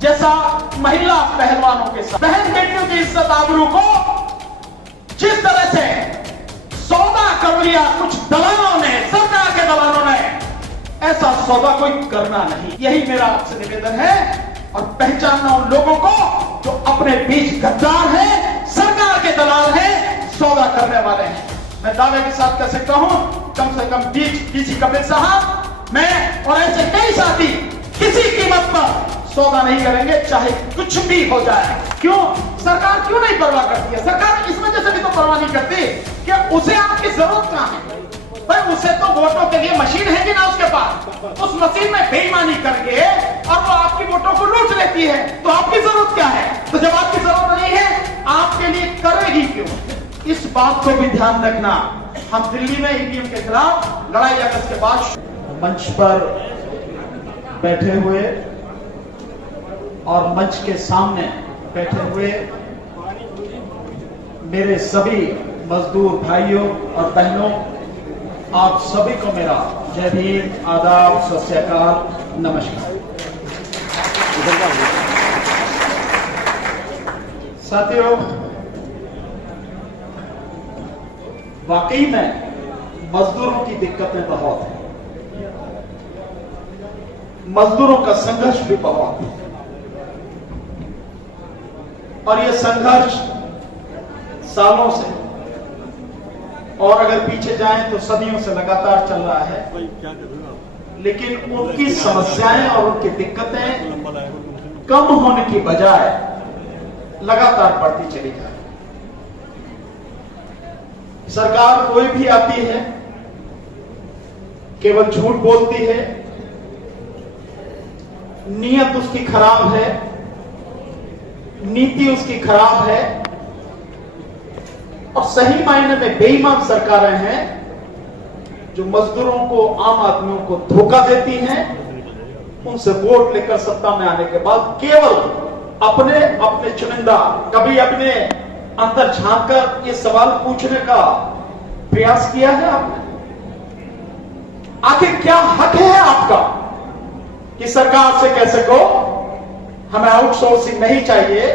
जैसा महिला पहलवानों के साथ बहन बेटियों की इज्जत आबरू को जिस तरह से सौदा कर लिया कुछ दलालों ने, सरकार के दलालों ने, ऐसा सौदा कोई करना नहीं। यही मेरा आपसे निवेदन है और पहचानना उन लोगों को जो अपने बीच गद्दार हैं, सरकार के दलाल हैं, सौदा करने वाले हैं। मैं दावे के साथ कह सकता हूं कम से कम डीसी कपिल साहब, मैं और ऐसे कई साथी किसी कीमत पर सौदा नहीं करेंगे, चाहे कुछ भी हो जाए। क्यों? सरकार क्यों नहीं परवाह करती है? सरकार इस वजह से भी तो परवाह नहीं करती कि उसे आपकी जरूरत कहां है। भाई उसे तो वोटों के लिए मशीन है कि ना उसके पास, उस मशीन में बेईमानी करके और वो आपकी वोटों को लूट लेती है, तो आपकी जरूरत क्या है? तो जब आपकी जरूरत नहीं है, आपके लिए करेगी क्यों? इस बात को भी ध्यान रखना। हम दिल्ली में ईवीएम के खिलाफ लड़ाई अगस्त के बाद मंच पर बैठे हुए और मंच के सामने बैठे हुए मेरे सभी मजदूर भाइयों और बहनों, आप सभी को मेरा जय भीम, आदाब, सत श्री अकाल, नमस्कार। साथियों, वाकई में मजदूरों की दिक्कतें बहुत हैं, मजदूरों का संघर्ष भी बहुत है और यह संघर्ष सालों से और अगर पीछे जाएं तो सदियों से लगातार चल रहा है। लेकिन उनकी समस्याएं और उनकी दिक्कतें कम होने की बजाय लगातार बढ़ती चली जा रही। सरकार कोई भी आती है केवल झूठ बोलती है, नीयत उसकी खराब है, नीति उसकी खराब है और सही मायने में बेईमान सरकारें हैं जो मजदूरों को, आम आदमियों को धोखा देती हैं। उनसे वोट लेकर सत्ता में आने के बाद केवल अपने अपने चुनिंदा, कभी अपने अंदर झांककर ये सवाल पूछने का प्रयास किया है आपने? आखिर क्या हक है आपका कि सरकार से कह सको हमें आउटसोर्सिंग नहीं चाहिए,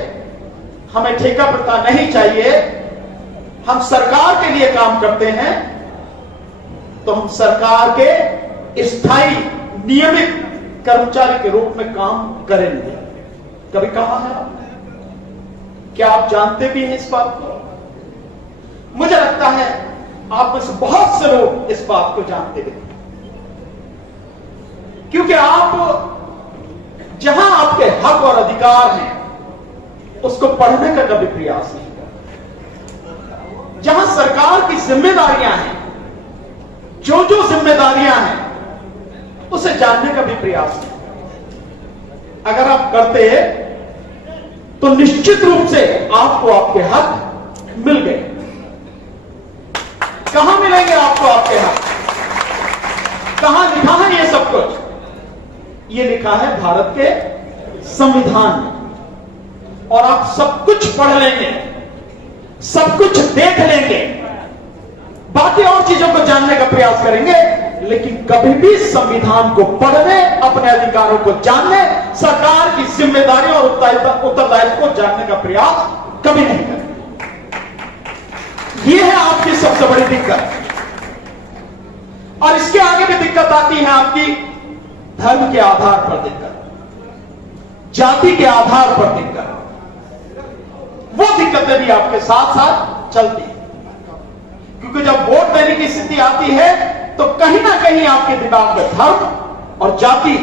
हमें ठेका प्रथा नहीं चाहिए, हम सरकार के लिए काम करते हैं तो हम सरकार के स्थायी नियमित कर्मचारी के रूप में काम करेंगे। कभी कहा है आपने? क्या आप जानते भी हैं इस बात को? मुझे लगता है आप में से बहुत से लोग इस बात को जानते भी, क्योंकि आप जहां आपके हक और अधिकार हैं उसको पढ़ने का कभी प्रयास नहीं करते। जहां सरकार की जिम्मेदारियां हैं, जो जो जिम्मेदारियां हैं उसे जानने का भी प्रयास नहीं। अगर आप करते तो निश्चित रूप से आपको आपके हक मिल गए। कहां मिलेंगे आपको आपके हक? कहां लिखा है ये सब कुछ? ये लिखा है भारत के संविधान में। और आप सब कुछ पढ़ लेंगे, सब कुछ देख लेंगे, बाकी और चीजों को जानने का प्रयास करेंगे, लेकिन कभी भी संविधान को पढ़ने, अपने अधिकारों को जानने, सरकार की जिम्मेदारियों और उत्तरदायित्व को जानने का प्रयास कभी नहीं करेंगे। यह है आपकी सबसे बड़ी दिक्कत। और इसके आगे भी दिक्कत आती है आपकी धर्म के आधार पर दिक्कत, जाति के आधार पर दिक्कत। वो दिक्कतें भी आपके साथ साथ चलती है, क्योंकि जब वोट देने की स्थिति आती है तो कहीं ना कहीं आपके दिमाग में धर्म और जाति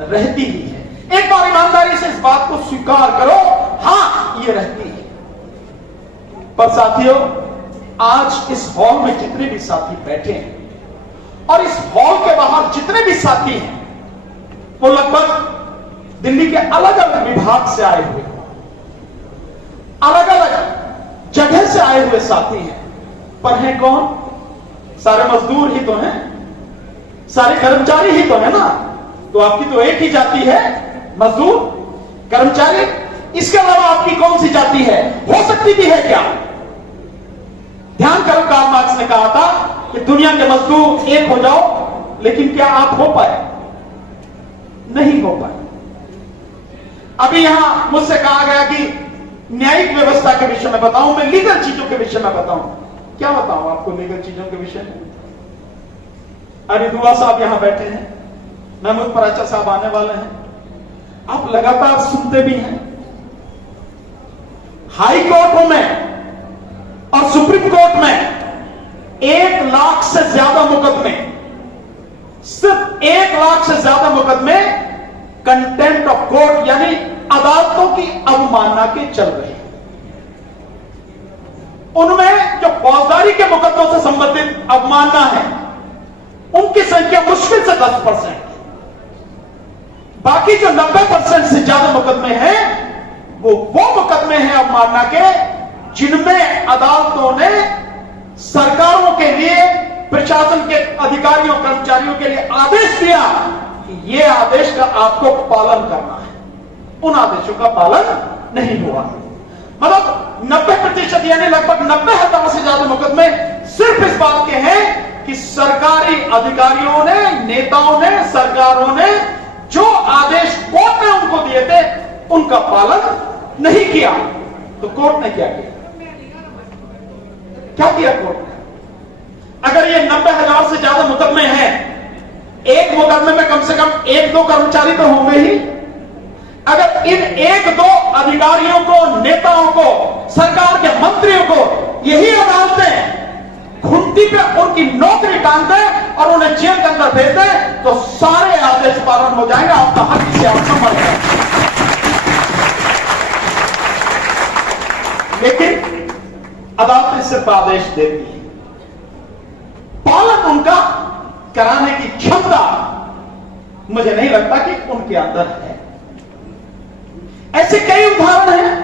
रहती ही है। एक बार ईमानदारी से इस बात को स्वीकार करो, हां ये रहती है। पर साथियों, आज इस हॉल में जितने भी साथी बैठे हैं और इस हॉल के बाहर जितने भी साथी हैं, वो लगभग दिल्ली के अलग अलग विभाग से आए हुए, अलग अलग जगह से आए हुए साथी हैं। पर हैं कौन? सारे मजदूर ही तो हैं, सारे कर्मचारी ही तो है ना। तो आपकी तो एक ही जाति है, मजदूर, कर्मचारी। इसके अलावा आपकी कौन सी जाति है? हो सकती भी है क्या? ध्यान करो, कार्ल मार्क्स ने कहा था कि दुनिया के मजदूर एक हो जाओ, लेकिन क्या आप हो पाए? नहीं हो पाए। अभी यहां मुझसे कहा गया कि न्यायिक व्यवस्था के विषय में बताऊं, मैं लीगल चीजों के विषय में बताऊं। क्या बताऊं आपको लीगल चीजों के विषय में? अरे दुआ साहब यहां बैठे हैं, महमूद पराचा साहब आने वाले हैं, आप लगातार सुनते भी हैं। हाई कोर्टों में और सुप्रीम कोर्ट में 1 लाख से ज्यादा मुकदमे, सिर्फ 1 लाख से ज्यादा मुकदमे कंटेम्प्ट ऑफ कोर्ट यानी अदालतों की अवमानना के चल रहे हैं। उनमें जो फौजदारी के मुकदमों से संबंधित अवमानना है उनकी संख्या मुश्किल से 10%। बाकी जो 90% से ज्यादा मुकदमे हैं वो मुकदमे हैं अवमानना के, जिनमें अदालतों ने सरकारों के लिए, प्रशासन के अधिकारियों कर्मचारियों के लिए आदेश दिया कि ये आदेश का आपको पालन करना है। उन आदेशों का पालन नहीं हुआ। मतलब 90% यानी लगभग 90,000 से ज्यादा मुकदमे सिर्फ इस बात के हैं कि सरकारी अधिकारियों ने, नेताओं ने, सरकारों ने जो आदेश कोर्ट ने उनको दिए थे उनका पालन नहीं किया। तो कोर्ट ने क्या किया? क्या किया कोर्ट ने? अगर ये 90,000 से ज्यादा मुकदमे हैं, एक मुकदमे में कम से कम 1-2 कर्मचारी तो होंगे ही। अगर इन 1-2 अधिकारियों को, नेताओं को, सरकार के मंत्रियों को यही अदालतें खुंटी पे उनकी नौकरी टांग दे और उन्हें जेल के अंदर भेज दे तो सारे आदेश पालन हो जाएंगे, आपका हक से आपका मर जाएगा। लेकिन अदालतें सिर्फ आदेश देती है, पालन उनका कराने की क्षमता मुझे नहीं लगता कि उनके अंदर है। ऐसे कई उदाहरण हैं।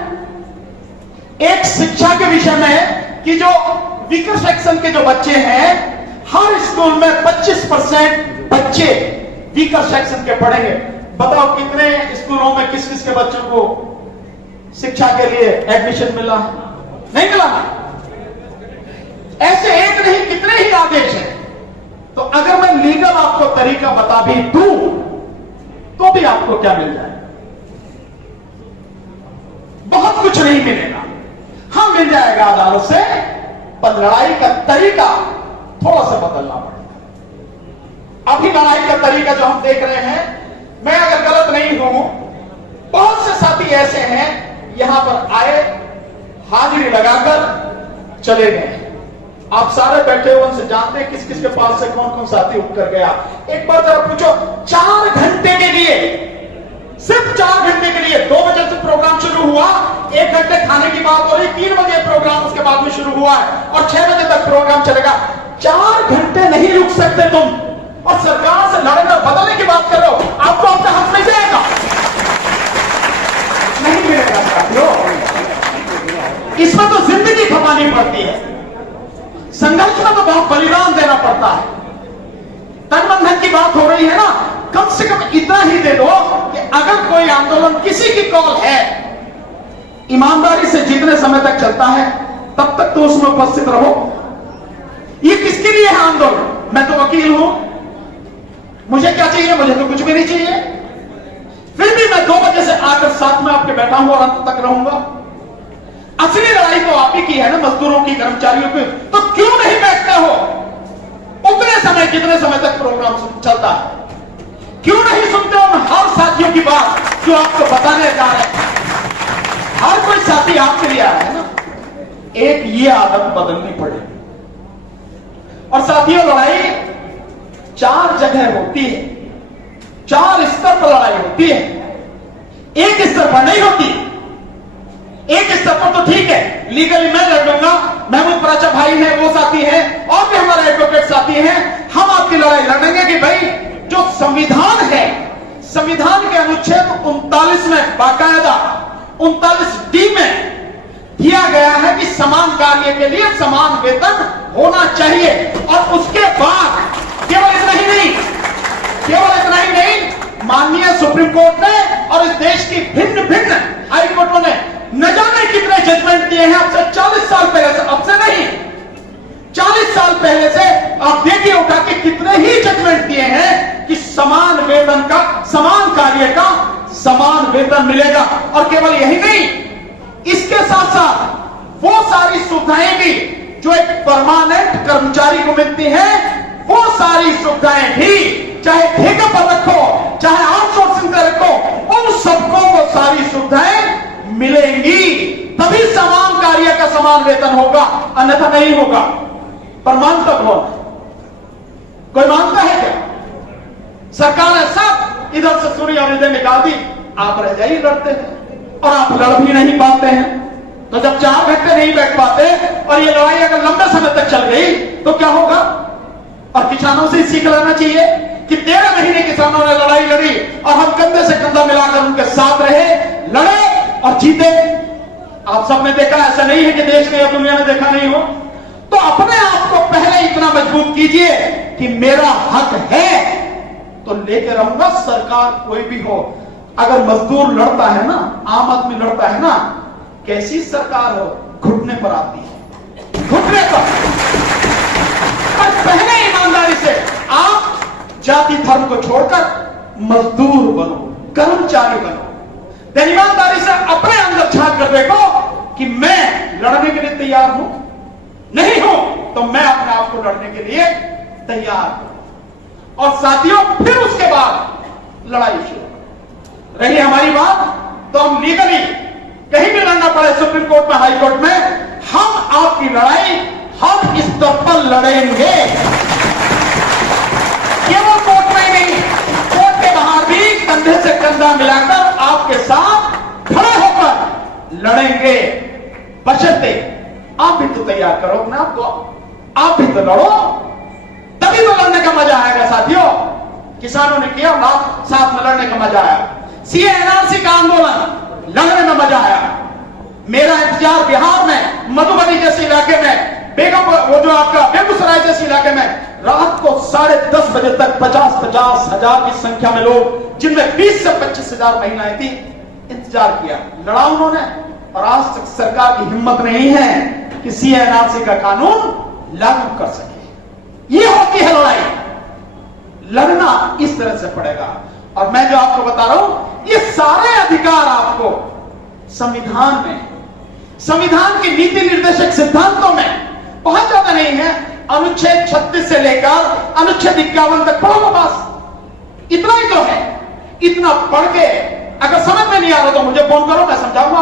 एक शिक्षा के विषय में कि जो वीकर सेक्शन के जो बच्चे हैं, हर स्कूल में 25% बच्चे वीकर सेक्शन के पढ़ेंगे। बताओ कितने स्कूलों में किस किस के बच्चों को शिक्षा के लिए एडमिशन मिला है? नहीं मिला। ऐसे एक नहीं कितने ही आदेश हैं। तो अगर मैं लीगल आपको तरीका बता भी दूं तो भी आपको क्या मिल जाए? बहुत कुछ नहीं मिलेगा। हाँ मिल जाएगा अदालत से, पर लड़ाई का तरीका थोड़ा सा बदलना पड़ेगा। अभी लड़ाई का तरीका जो हम देख रहे हैं, मैं अगर गलत नहीं हूं, बहुत से साथी ऐसे हैं यहां पर आए, हाजिरी लगाकर चले गए। आप सारे बैठे हुए उनसे जानते हैं किस किस के पास से कौन कौन साथी उठ कर गया। एक बार जरा पूछो, 4 घंटे के लिए, सिर्फ 4 घंटे के लिए 2 बजे से प्रोग्राम शुरू हुआ, 1 घंटे खाने की बात हो रही, 3 बजे प्रोग्राम उसके बाद में शुरू हुआ है और 6 बजे तक प्रोग्राम चलेगा। 4 घंटे नहीं रुक सकते तुम, और सरकार से लड़ने बदलने की बात करो, आपको अपना हक नहीं देगा, नहीं मिलेगा साथियों। इसमें तो जिंदगी खपानी पड़ती है, संघर्ष में तो बहुत बलिदान देना पड़ता है। तन मन धन की बात हो रही है ना, कम से कम इतना ही दे दो कि अगर कोई आंदोलन किसी की कॉल है, ईमानदारी से जितने समय तक चलता है तब तक तो उसमें उपस्थित रहो। ये किसके लिए है आंदोलन? मैं तो वकील हूं, मुझे क्या चाहिए? मुझे तो कुछ भी नहीं चाहिए। फिर भी मैं 2 बजे से आकर साथ में आपके बैठा हूं और अंत तक रहूंगा। असली लड़ाई तो आप ही की है ना, मजदूरों की, कर्मचारियों की। तो क्यों नहीं बैठते हो उतने समय जितने समय तक प्रोग्राम चलता है? क्यों नहीं सुनते उन हर साथियों की बात जो आपको बताने जा रहे हैं? हर कोई साथी आपके लिए आया है ना। एक ये आदत बदलनी पड़ेगी। और साथियों, लड़ाई 4 जगह होती है, 4 स्तर पर लड़ाई होती है, एक स्तर पर नहीं होती। एक स्तर पर तो ठीक है, लीगली मैं लड़ लूंगा, महमूद पराचा भाई है, वो साथी है, और भी हमारे एडवोकेट साथी हैं, हम आपकी लड़ाई लड़ेंगे कि भाई जो संविधान है, संविधान के अनुच्छेद 39 में बाकायदा 39D में दिया गया है कि समान कार्य के लिए समान वेतन होना चाहिए। और उसके बाद केवल इतना ही नहीं, माननीय सुप्रीम कोर्ट ने और इस देश की भिन्न हाई कोर्टों ने न जाने कितने जजमेंट दिए हैं अब से 40 साल पहले से, अब से नहीं 40 साल पहले से। आप देखिए उठा के कितने ही जजमेंट दिए हैं कि समान वेतन का, समान कार्य का समान वेतन मिलेगा। और केवल यही नहीं, इसके साथ साथ वो सारी सुविधाएं भी जो एक परमानेंट कर्मचारी को मिलती हैं, वो सारी सुविधाएं भी चाहे ठेके पर रखो चाहे आउटसोर्सिंग से रखो, उन सबको वो सारी सुविधाएं मिलेंगी। तभी समान कार्य का समान वेतन होगा, अन्यथा नहीं होगा। पर मानता कौन? कोई मानता है क्या? सरकार है सब इधर से सुनी और इधर निकाल दी, आप रह जाइए लड़ते हैं, और आप लड़ भी नहीं पाते हैं। तो जब 4 घंटे नहीं बैठ पाते और ये लड़ाई अगर लंबे समय तक चल गई तो क्या होगा? और किसानों से सीख लेना चाहिए कि 13 महीने किसानों ने लड़ाई लड़ी और हम कंधे से कंधा मिलाकर उनके साथ रहे, लड़े और जीते। आप सबने देखा, ऐसा नहीं है कि देश ने या दुनिया ने देखा नहीं हो। तो अपने आप को पहले इतना मजबूत कीजिए कि मेरा हक है तो लेके रहूंगा, सरकार कोई भी हो। अगर मजदूर लड़ता है ना, आम आदमी लड़ता है ना, कैसी सरकार हो, घुटने पर आती है, घुटने पर। और पहले ईमानदारी से आप जाति धर्म को छोड़कर मजदूर बनो, कर्मचारी बनो। ईमानदारी से अपने अंदर झांक कर देखो कि मैं लड़ने के लिए तैयार हूं, नहीं हूं तो मैं अपने आप को लड़ने के लिए तैयार हूं। और साथियों, फिर उसके बाद लड़ाई शुरू रही हमारी बात, तो हम लीगली कहीं भी लड़ना पड़े, सुप्रीम कोर्ट में, हाई कोर्ट में, हम आपकी लड़ाई हम इस स्तर पर लड़ेंगे। केवल कोर्ट में नहीं, कोर्ट के बाहर भी कंधे से कंधा मिलाकर आपके साथ खड़े होकर लड़ेंगे। बशर्ते आप भी तो तैयार करो अपने आप को, आप भी तो लड़ो, तभी तो लड़ने का मजा आएगा। साथियों, किसानों ने किया, साथ में लड़ने का मजा आया। सीए एनआरसी का आंदोलन, लड़ने में मजा आया। मेरा इंतजार बिहार में, मधुबनी जैसे इलाके में, वो जो आपका बेगूसराय जैसे इलाके में, रात को 10:30 बजे तक 50-50 हजार की संख्या में लोग, जिनमें 20 से 25 हजार महिलाएं थी, इंतजार किया, लड़ा उन्होंने। और आज तक सरकार की हिम्मत नहीं है कि सीए एनआरसी का कानून लागू कर सके। ये होती है लड़ाई, लड़ना इस तरह से पड़ेगा। और मैं जो आपको बता रहा हूं, ये सारे अधिकार आपको संविधान में, संविधान की नीति निर्देशक सिद्धांतों में, बहुत ज्यादा नहीं है, अनुच्छेद 36 से लेकर अनुच्छेद 51 तक पढ़ो बस, इतना ही तो है। इतना पढ़ के अगर समझ में नहीं आ रहा तो मुझे फोन करो, मैं समझाऊंगा।